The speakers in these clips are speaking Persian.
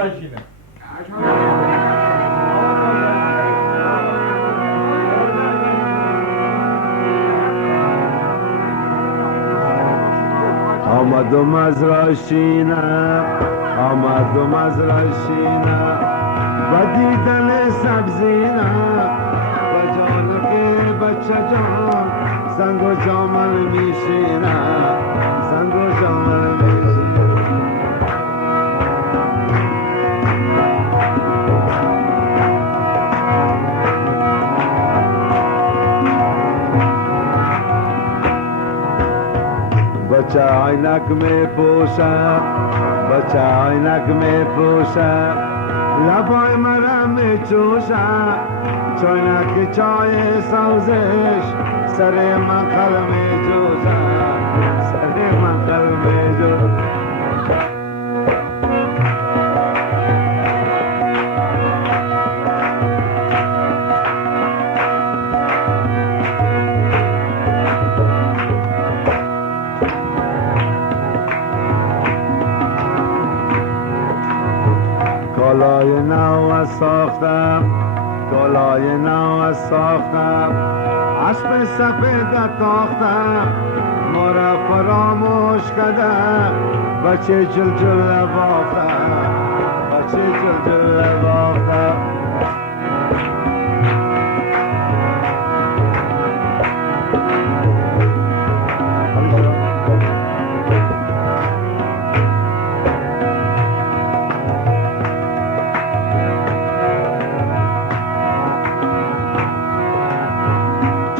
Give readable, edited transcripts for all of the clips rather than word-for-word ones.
آتشینه. آمدم از راشینه آمدم از راشینه و دیدن سبزینه و جانو که بچه جان سنگ و جامل میشینه سنگ و جامل میشینه بچه عینک می پوشم بچه عینک می پوشم لبای مرم می چوشم چاینک چای سوزش سر من قلم جوشم سر من قلم جوشم کالای نو ساختم کالای نو ساختم اسب سفید تاختم ما را فراموش کردم بچه جلجل باختم بچه جلجل باختم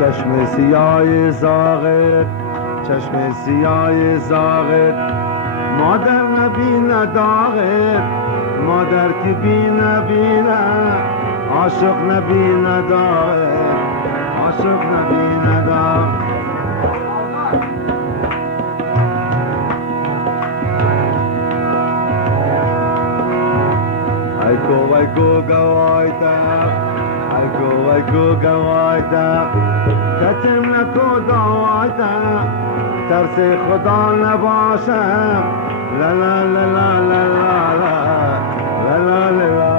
چشم سیاه زاغت چشم سیاه زاغت مادر نبینه داغت مادر که بینه بینه عاشق نبینه داغت عاشق نبینه داغت ای کو گوایتا ای کو گوایتا کتم نکو دعایتا ترس خدا نباشم لا لا لا لا لا لا لا لا لا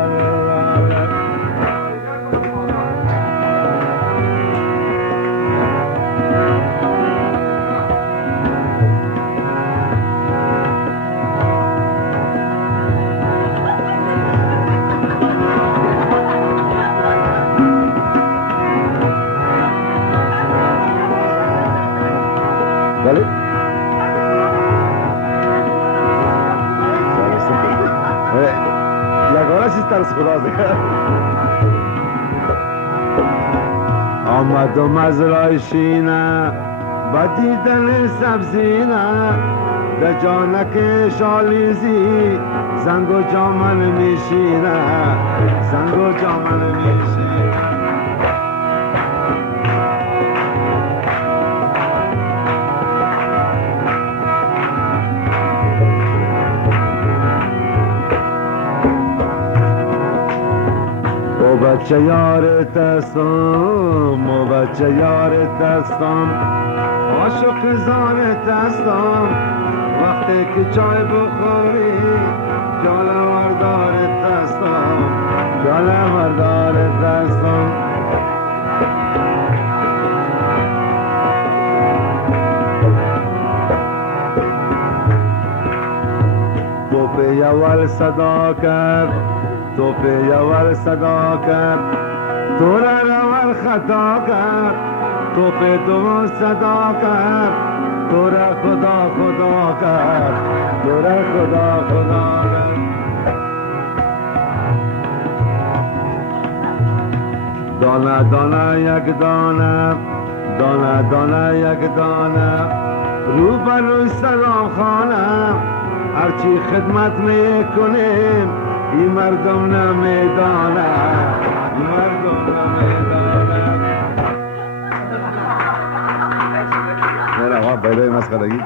بله y ahora sí están خدا آمدم از رایشینه با دیدن سبزینه به جانک شالیزی زنگ و جامل میشینه زنگ و جامل میشینه بچه یارت هستم و بچه یارت هستم عاشق زارت هستم وقتی که چای بخوری پیاله وردارت هستم پیاله وردارت هستم توپ اول صدا کرد توپ اول صدا کرد تو را اول خطا کرد توپ دوم صدا کرد تو را خدا خدا کرد تو را خدا خدا کرد دانه دانه یک دانه دانه دانه یک دانه رو بر روی سلام خانه هرچی خدمت میکنیم این مردم نمیدانه این مردم نمیدانه نه نه بیدای مسخرگی